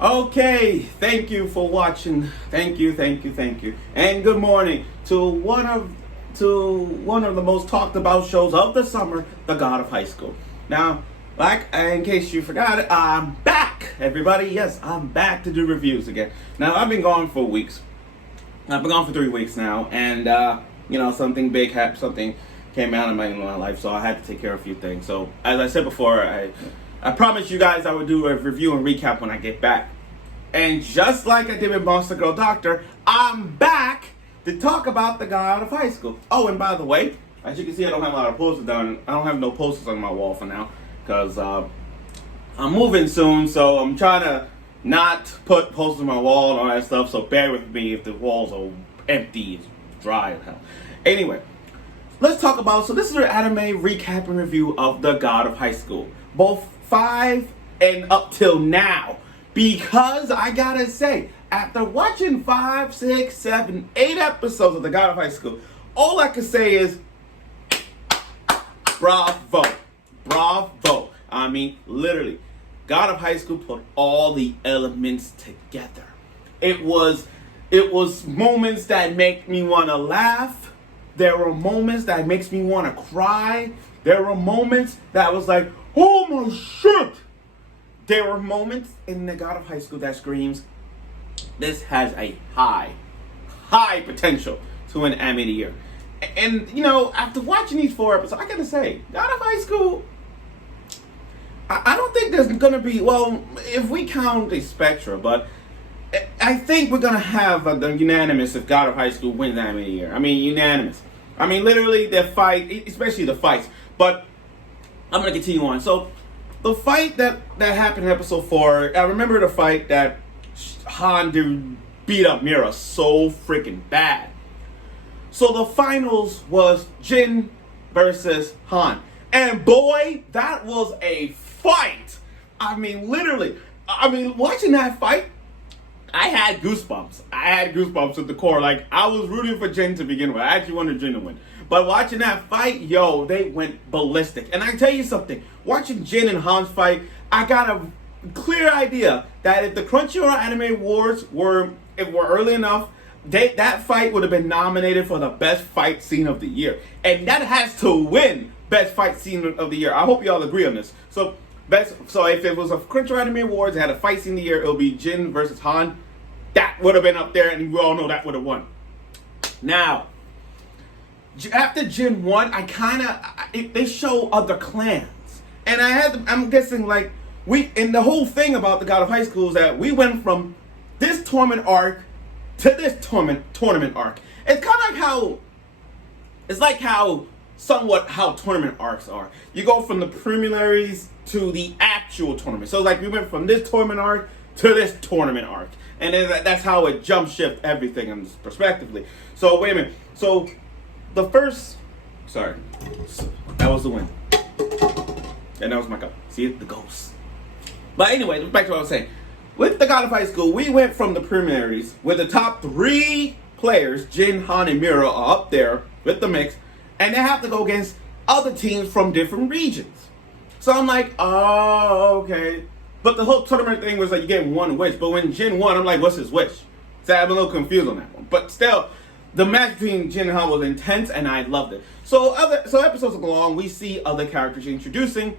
Okay, thank you for watching. Thank you. And good morning to one of the most talked about shows of the summer, The God of High School. Now, in case you forgot it, I'm back, everybody. Yes, I'm back to do reviews again. Now, I've been gone for weeks. I've been gone for 3 weeks now, and something something came out in my life, so I had to take care of a few things. So, as I said before, I promised you guys I would do a review and recap when I get back. And just like I did with Monster Girl Doctor, I'm back to talk about The God of High School. Oh, and by the way, as you can see, I don't have a lot of posters done. I don't have no posters on my wall for now because I'm moving soon, so I'm trying to not put posters on my wall and all that stuff, so bear with me if the walls are empty, it's dry as hell. Anyway, let's talk about, so this is our anime recap and review of The God of High School. Both 5 and up till now. Because I gotta say, after watching 5, 6, 7, 8 episodes of The God of High School, all I can say is, bravo. Bravo. I mean, literally, God of High School put all the elements together. It was moments that make me want to laugh. There were moments that makes me want to cry. There were moments that was like, oh my shit! There were moments in The God of High School that screams, this has a high potential to an anime of the year. And, after watching these 4 episodes, I gotta say, God of High School, I don't think there's gonna be, well, if we count a Spectra, but I think we're gonna have the unanimous if God of High School wins anime of the year. I mean, unanimous. I mean, literally, their fight, especially the fights. But I'm going to continue on. So, the fight that happened in episode 4, I remember the fight that Han beat up Mira so freaking bad. So, the finals was Jin versus Han. And boy, that was a fight. I mean, literally. Watching that fight, I had goosebumps. At the core. Like, I was rooting for Jin to begin with. I actually wanted Jin to win. But watching that fight, they went ballistic. And I can tell you something. Watching Jin and Han's fight, I got a clear idea that if the Crunchyroll Anime Awards were early enough, that fight would have been nominated for the best fight scene of the year. And that has to win best fight scene of the year. I hope you all agree on this. So if it was a Crunchyroll Anime Awards and had a fight scene of the year, it would be Jin versus Han. That would have been up there, and we all know that would have won. Now, after Jin won, they show other clans. And I'm guessing, and the whole thing about The God of High School is that we went from this tournament arc to this tournament arc. It's kind of like how tournament arcs are. You go from the preliminaries to the actual tournament. So we went from this tournament arc to this tournament arc. And then that's how it jump shift everything prospectively. So wait a minute. So the first, that was the win. And that was my cup. See it? The ghost. But anyway, back to what I was saying. With The God of High School, we went from the preliminaries where the top 3 players, Jin, Han, and Mira, are up there with the mix. And they have to go against other teams from different regions. So I'm like, oh, okay. But the whole tournament thing was like you get one wish. But when Jin won, I'm like, what's his wish? So I'm a little confused on that one. But still, the match between Jin and Han was intense, and I loved it. So episodes go along, we see other characters introducing,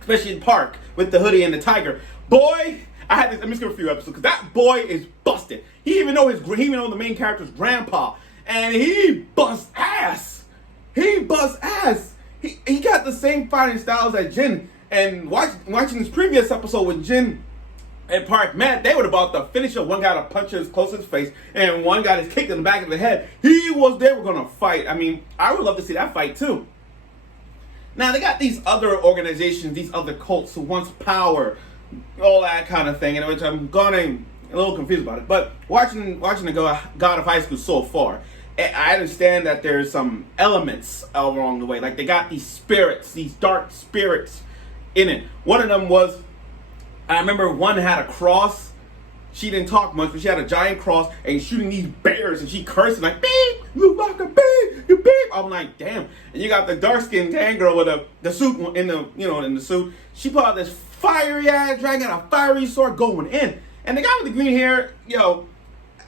especially Park with the hoodie and the tiger. Boy, let me skip a few episodes because that boy is busted. He even know the main character's grandpa, and he busts ass. He got the same fighting styles as Jin. And watching this previous episode with Jin and Park met, they were about to finish up. One got a punch in his close to his face, and one got his kick in the back of the head. They were gonna fight. I mean, I would love to see that fight too. Now they got these other organizations, these other cults who wants power, all that kind of thing, and which I'm a little confused about it. But watching the God of High School so far, I understand that there's some elements along the way. Like they got these spirits, these dark spirits in it. One of them was, I remember one had a cross. She didn't talk much, but she had a giant cross and shooting these bears, and she cursing like, beep, you like a beep, you beep. I'm like, damn. And you got the dark-skinned tan girl with the suit in the suit. She put out this fiery ass dragon, a fiery sword going in. And the guy with the green hair, yo,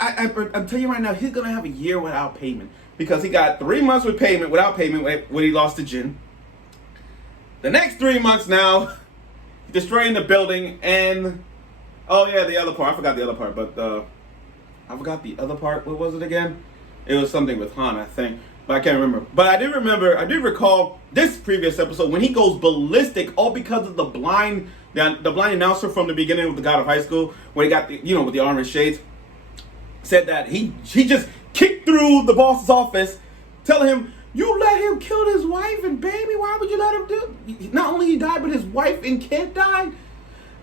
I'm telling you right now, he's gonna have a year without payment because he got 3 months without payment when he lost to Jin. The next 3 months now, destroying the building, and oh yeah, the other part. I forgot the other part, but I forgot the other part. What was it again? It was something with Han, I think, but I can't remember. But I did recall this previous episode when he goes ballistic, all because of the blind announcer from the beginning of the God of High School, where he got the, with the orange shades, said that he just kicked through the boss's office, telling him, "You let him kill his wife and baby. Why would you let him do?" Not only he died, but his wife and kid died,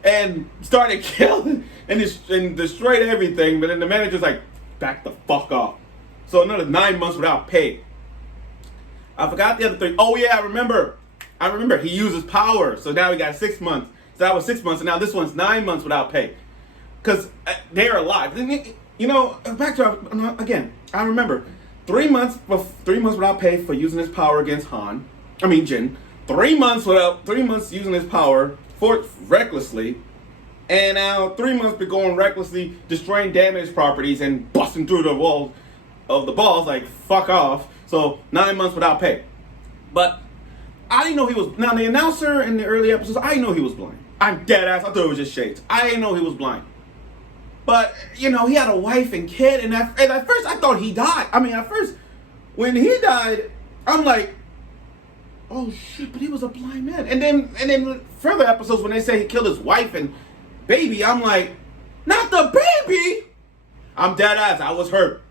and started killing and destroyed everything. But then the manager's like, "Back the fuck off." So another 9 months without pay. I forgot the other 3. Oh yeah, I remember. He uses power, so now we got 6 months. So that was 6 months, and now this one's 9 months without pay, because they're alive. Back to again. I remember 3 months without pay for using his power against Jin. 3 months using his power recklessly, and now 3 months been going recklessly, destroying damaged properties and busting through the walls of the balls. Like, fuck off. So 9 months without pay. But I didn't know he was. Now the announcer in the early episodes, I didn't know he was blind. I'm dead ass. I thought it was just shades. I didn't know he was blind. But he had a wife and kid, and at first I thought he died. At first when he died, I'm like, oh shit, but he was a blind man. And then further episodes when they say he killed his wife and baby, I'm like, not the baby. I'm dead ass. I was hurt.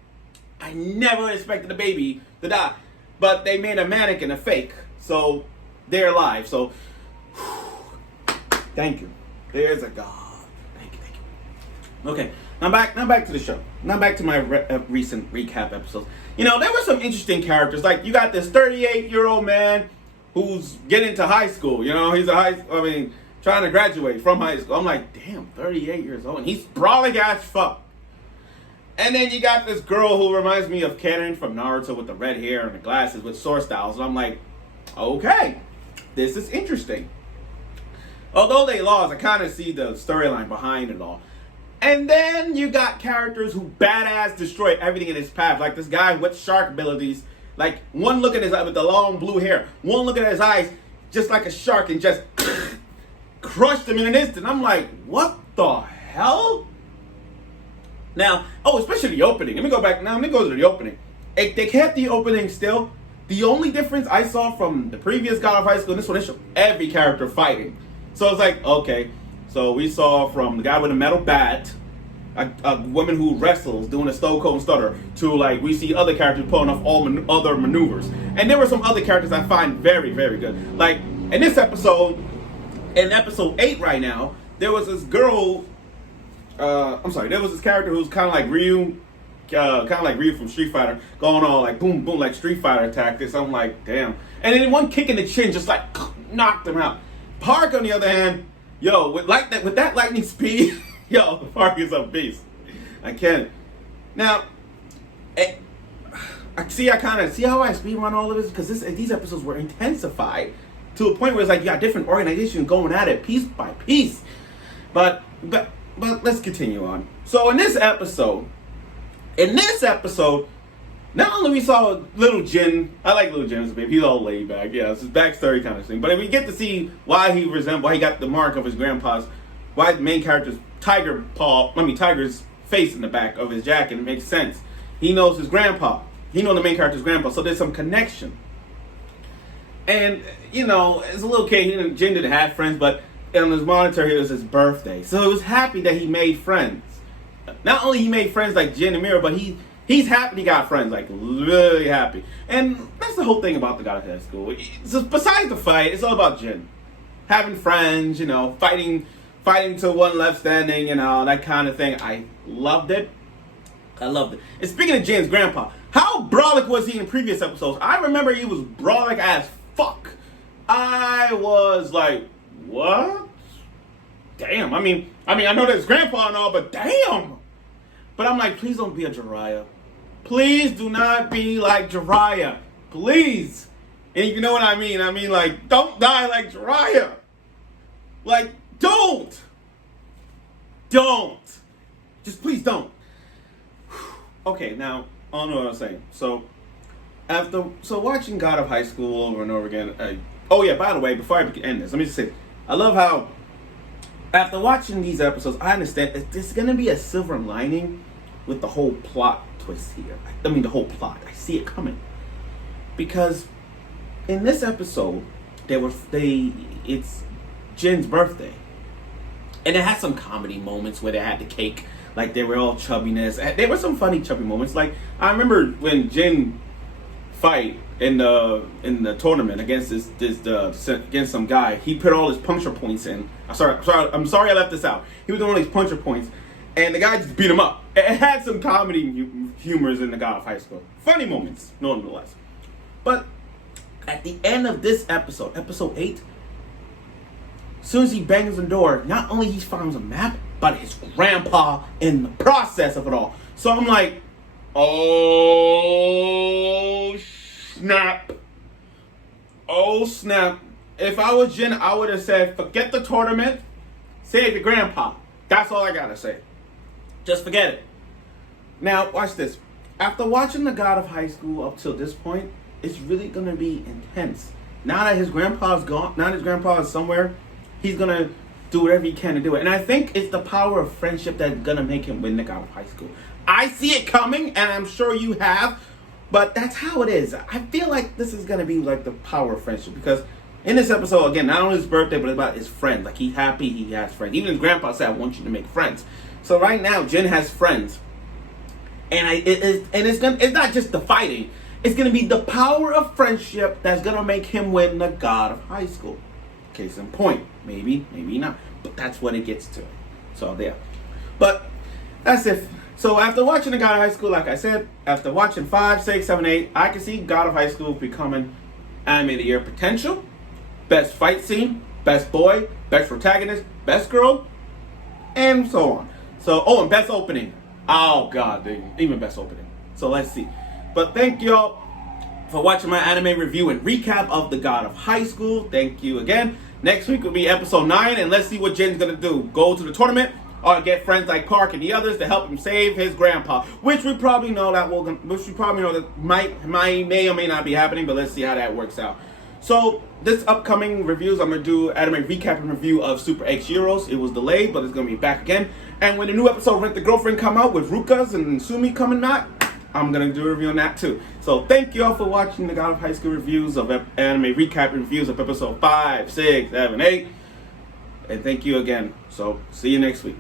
I never expected the baby to die, but they made a mannequin a fake, so they're alive. So thank you. There's a God. Thank you. Okay, now back to the show. Now back to my recent recap episodes. There were some interesting characters. Like, you got this 38-year-old man who's getting to high school. He's trying to graduate from high school. I'm like, damn, 38 years old, and he's brawling as fuck. And then you got this girl who reminds me of Karin from Naruto with the red hair and the glasses with sword styles. And I'm like, okay, this is interesting. Although they lost, I kind of see the storyline behind it all. And then you got characters who badass destroy everything in his path. Like this guy with shark abilities. Like, one look at his eye with the long blue hair. One look at his eyes, just like a shark, and just crushed him in an instant. I'm like, what the hell? Now, especially the opening. Let me go back. Now, let me go to the opening. They kept the opening still. The only difference I saw from the previous God of High School and this one, they showed every character fighting. So it's like, okay. So we saw from the guy with a metal bat, a woman who wrestles doing a Stone Cold Stunner, to like we see other characters pulling off all other maneuvers. And there were some other characters I find very, very good. Like in this episode, in episode 8 right now, there was this girl. There was this character who's kind of like Ryu from Street Fighter, going on like boom, boom, like Street Fighter tactics. I'm like, damn. And then one kick in the chin just like knocked him out. Park, on the other hand, with that lightning speed, Park is a beast. I can't. Now, I see how I speed run all of this, because these episodes were intensified to a point where it's like you got different organizations going at it piece by piece. But let's continue on. So in this episode, not only we saw Little Jin, I like Little Jin as a baby, he's all laid back, it's his backstory kind of thing. But we get to see why he got the mark of his grandpa's, why the main character's Tiger's face in the back of his jacket. It makes sense. He knows his grandpa. He knows the main character's grandpa, so there's some connection. And, as a little kid, Jin didn't have friends, but on his monitor, it was his birthday. So he was happy that he made friends. Not only he made friends like Jin and Mira, but he's happy he got friends, like really happy. And that's the whole thing about the God of High School. So besides the fight, it's all about Jin. Having friends, fighting to one left standing, that kind of thing. I loved it. And speaking of Jin's grandpa, how brolic was he in previous episodes? I remember he was brolic as fuck. I was like, what? Damn. I know that's grandpa and all, but damn. But I'm like, please don't be a Jiraiya. Please do not be like Jiraiya. Please. And you know what I mean? Like, don't die like Jiraiya. Like, don't. Just please don't. Okay, now I don't know what I was saying. So watching God of High School over and over again. Oh yeah, by the way, before I end this, let me just say, I love how after watching these episodes, I understand that there's gonna be a silver lining with the whole plot twist here. I mean, the whole plot. I see it coming because in this episode, it's Jin's birthday, and it had some comedy moments where they had the cake, like they were all chubbiness. There were some funny chubby moments. Like I remember when Jin fight in the tournament against against some guy. He put all his puncture points in. I'm sorry I left this out. He was doing all these puncture points, and the guy just beat him up. It had some comedy humors in the God of High School. Funny moments, nonetheless. But at the end of this episode, episode 8, as soon as he bangs on the door, not only he finds a map, but his grandpa in the process of it all. So I'm like, oh snap. Oh snap. If I was Jin, I would have said, forget the tournament, save your grandpa. That's all I gotta say. Just forget it. Now, watch this. After watching the God of High School up till this point, it's really gonna be intense. Now that his grandpa's gone, now that his grandpa is somewhere, he's gonna do whatever he can to do it. And I think it's the power of friendship that's gonna make him win the God of High School. I see it coming, and I'm sure you have, but that's how it is. I feel like this is gonna be like the power of friendship because in this episode, again, not only his birthday, but about his friends. Like, he's happy he has friends. Even his grandpa said, I want you to make friends. So right now, Jin has friends. And it's not just the fighting. It's going to be the power of friendship that's going to make him win the God of High School. Case in point. Maybe, maybe not. But that's what it gets to. So, there. But, that's it. So, after watching the God of High School, like I said, after watching 5, 6, 7, 8, I can see God of High School becoming Anime of the Year potential. Best fight scene, best boy, best protagonist, best girl, and so on. So, and best opening. Oh, God, even best opening. So, let's see. But thank y'all for watching my anime review and recap of the God of High School. Thank you again. Next week will be episode 9, and let's see what Jin's going to do. Go to the tournament or get friends like Park and the others to help him save his grandpa. Which we probably know that may or may not be happening, but let's see how that works out. So, this upcoming reviews, I'm going to do anime recap and review of Super X Heroes. It was delayed, but it's going to be back again. And when the new episode Rent the Girlfriend come out with Rukas and Sumi coming back, I'm going to do a review on that too. So, thank you all for watching the God of High School reviews of anime recap and reviews of episode 5, 6, 7, 8. And thank you again. So, see you next week.